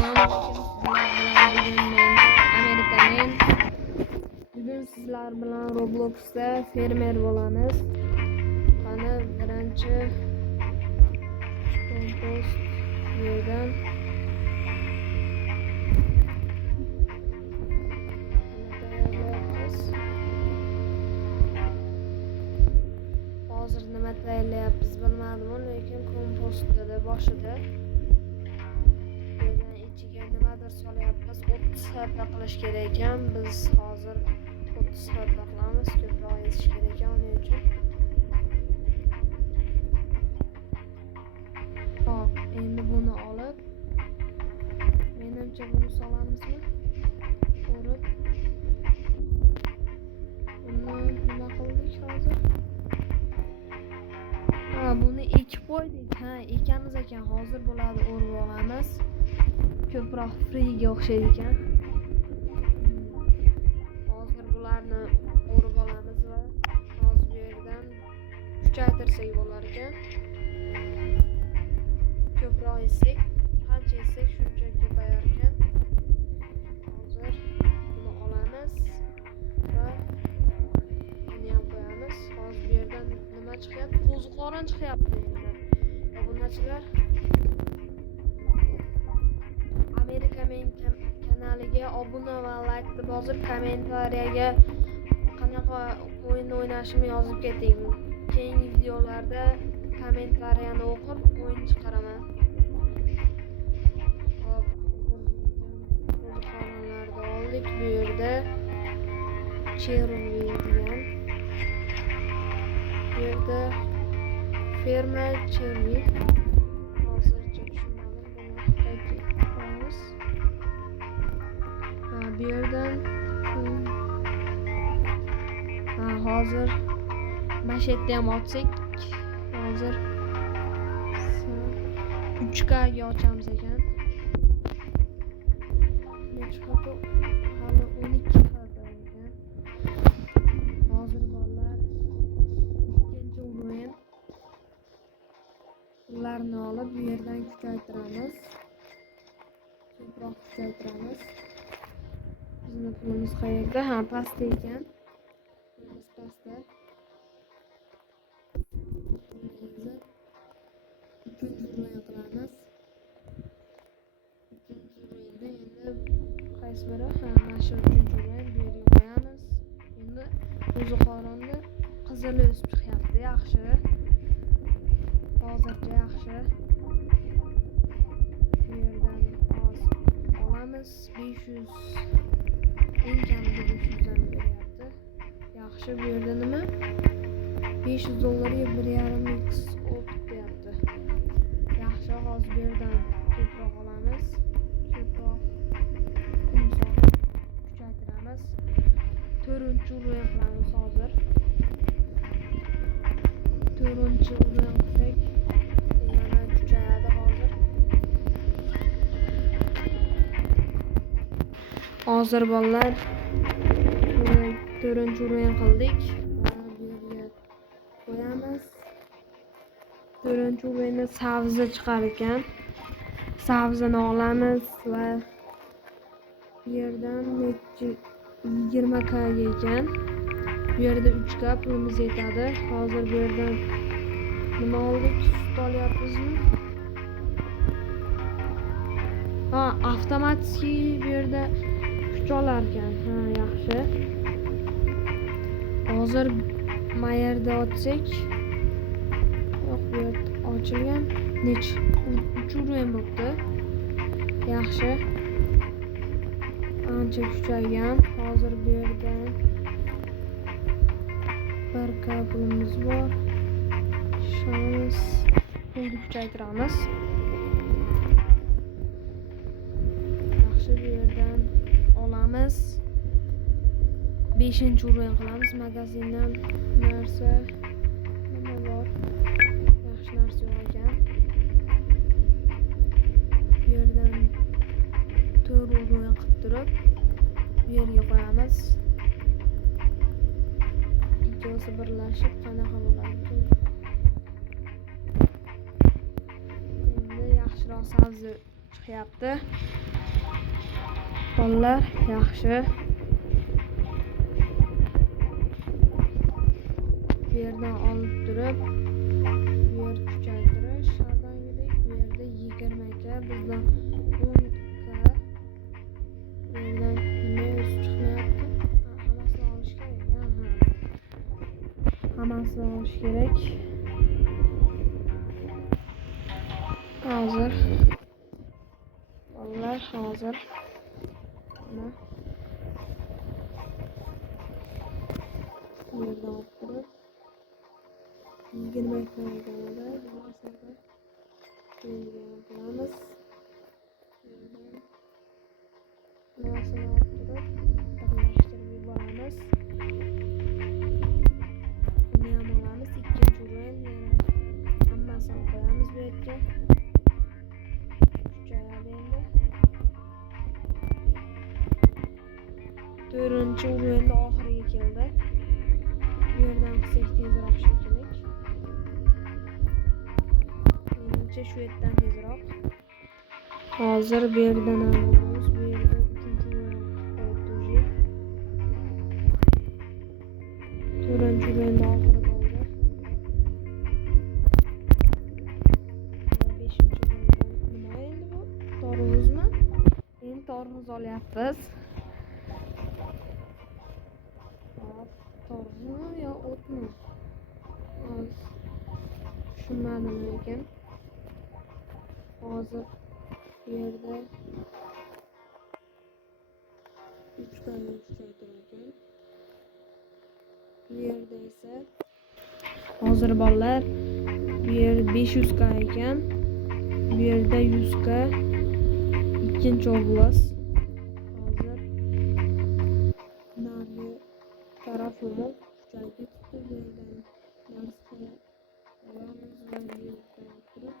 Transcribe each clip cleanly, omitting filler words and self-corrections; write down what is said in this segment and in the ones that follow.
Assalomu alaykum. Bugun sizlar bilan Robloxda fermer bo'lamiz. Qani birinchi kompost yerdan tayyorlayapmiz. Hozir nima tayyorlayapmiz bilmadim, lekin kompost dedi boshida. İçiga nimadir solyapmiz. 30 sharpa qilish kerak ekan. Biz hozir 30 sharpa qilamiz. Ko'proq yezish kerak ekan uning uchun. Hop, endi buni olib, menimcha buni solamizmi? Ko'rib. Buni nima qildik hozir? Buni ekib qo'ydik. Ekamiz ekan. Hozir bo'ladi, o'rib olamiz. Ko'proq friga o'xshaydi ekan. Hozir bularni o'rib olamiz va hozir bu yerdan kuchaytirsak bo'lar ekan. Ko'proq yesak, qancha yesak shuncha ko'payar ekan. Hozir buni olamiz va buni ham qo'yamiz. Hozir bu yerdan nima chiqyapti? Qo'ziqorin chiqyapti endi. Obunachilar, Amerika men kanaliga obuna va laykni bosib, kommentariyaga qanaqa o'yin o'ynashimni yozib keting. Keyingi videolarda kommentariyani o'qib o'yin chiqaraman. Hop, qo'ziqorinlarni oldik. Bu yerda cherry degan. Bu yerda ferma cherry. Hozircha tushunmadim, buni qayta qo'yamiz. Bu yerdan hozir mashetni ham ochsak, hozir 3 ga ochamiz ekan. Nechqato hali 12 xato ekan. Hozir bolalar ikkinchi o'yin. Ularni olib bu yerdan kuchaytiramiz. Ko'proq kuchaytiramiz. Bizning pulimiz qayerda? Pastda ekan. Pulimiz pastda. Uchinchi o'yin qilamiz. Uchinchi o'yinda endi qaysi biri? Mana shu uchinchi o'yin. Bu yerga qo'yamiz. Endi qo'ziqoronni qizili o'sib chiqyapti. Yaxshi. Hozircha yaxshi. Bu yerdan hozir olamiz. 500, eng kamida 500 dan beryapti. Yaxshi. Bu yerda nima? $500 1.5x optik deyapti. Yaxshi. Hozir bu yerdan ko'proq olamiz. Ko'proq pul solib kuchaytiramiz. 4-chi o'yin qilamiz hozir. 4-chi o'yin qilsak yana kuchayadi hozir. Hozir bolalar 4-chi o'yin qildik. Bu yerga qo'yamiz. 4-chi o'yinda sabzi chiqar ekan. Sabzini olamiz va bu yerdan 20 ga ekan. Bu yerda 3 ga pulimiz yetadi. Hozir bu yerdan nima oldik? Sut olyapmizmi? Avtomatik bu yerda kuch olar ekan. Yaxshi. Hozir mayerda ochsak, yo'q, bu yerda ochilgan. 3 o'yin bo'ldi. Yaxshi. Ancha kuchaygan. Hozir bu yerdan 1 ga pulimiz bor. Shans pulni kuchaytiramiz. Yaxshi, bu yerdan olamiz. 5-chi o'yin qilamiz. Magazindan narsa nima bor? Yaxshi narsa yo'q ekan. Bu yerdan 4 o'yin qilib turib, bu yerga qo'yamiz. Ikkovsi birlashib qanaqa bo'ladi? Endi yaxshiroq sabzi chiqyapti. Bolalar yaxshi. Bu yerdan olib turib, bu yer kuchaytirish shardangidek. Bu yerda 20 ga, bizdan 10 ga. Bu yerdan nima o'zi chiqmayapti? Hammasini olish kerak. Hammasini olish kerak. Hozir. Bolalar hozir. Mana bu yerdan olib turib 20 kilogrammda bir safar belgilanib qilamiz. Nimasini olib turib birlashtirib yuboramiz. Buni ham olamiz. Ikkinchi o'rin yana hammasini qo'yamiz bu yerga. Kuchayadi endi. To'rtinchi o'rinda oxiriga keldi. Bu yerdan qilsak tezroq shekilli. Menimcha shu yerdan tezroq. Hozir bu yerdan ham olamiz. Bu yerda uchinchi o'rin qoldi. To'rtinchi o'rinda oxiri bo'ldi. Beshinchi o'rinda nima endi bu? Tormozmi? Endi tormoz olyapmiz. Tormi yo o'tmi? Tushunmadim lekin. Hozir bu yerda 3 ta kuchaytirilgan. Bu yerda esa hozir bolalar bu yer 500 ga ekan. Bu yerda 100 ga ikkinchi oblast. Hozir narigi tarafini kuchaytirib bu yerdan narsa olamiz va bu yerdan turib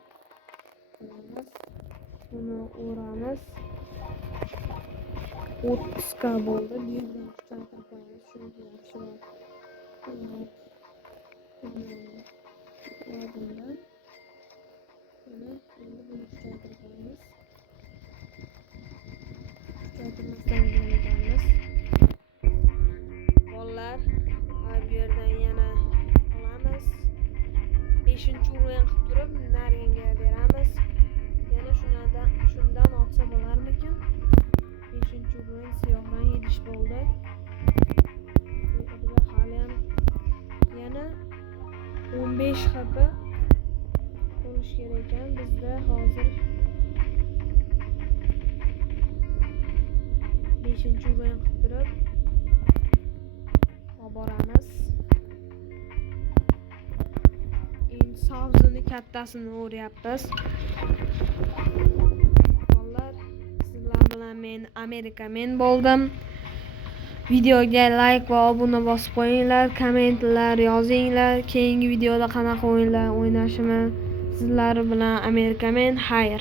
qo'yamiz. Buni o'ramiz. 30 ga bo'ldi. Bu yerdan kuchaytirib qo'yamiz. Shunga yaxshiroq. Bundan endi buni kuchaytirib qo'yamiz. Kuchaytirmasdan ekanmiz. Bolalar, bu yerdan yana olamiz. 5-o'rin qilib turib nariga beramiz. Yana shundan olsa bo'larmikin? 5-o'rin siyohdan idish bo'ldi. Bu hali ham yana 15 HP bo'lish kerak ekan. Bizda hozir 5-o'rin qilib turib olib boramiz. Endi savzini kattasini o'ryapmiz. Bolalar, sizlar bilan men Amerikamen bo'ldim. Videoga like va obuna bosib qo'yinglar, kommentlar yozinglar. Keyingi videoda qanaqa o'yinlar o'ynashimni sizlar bilan Amerikamen. Xayr.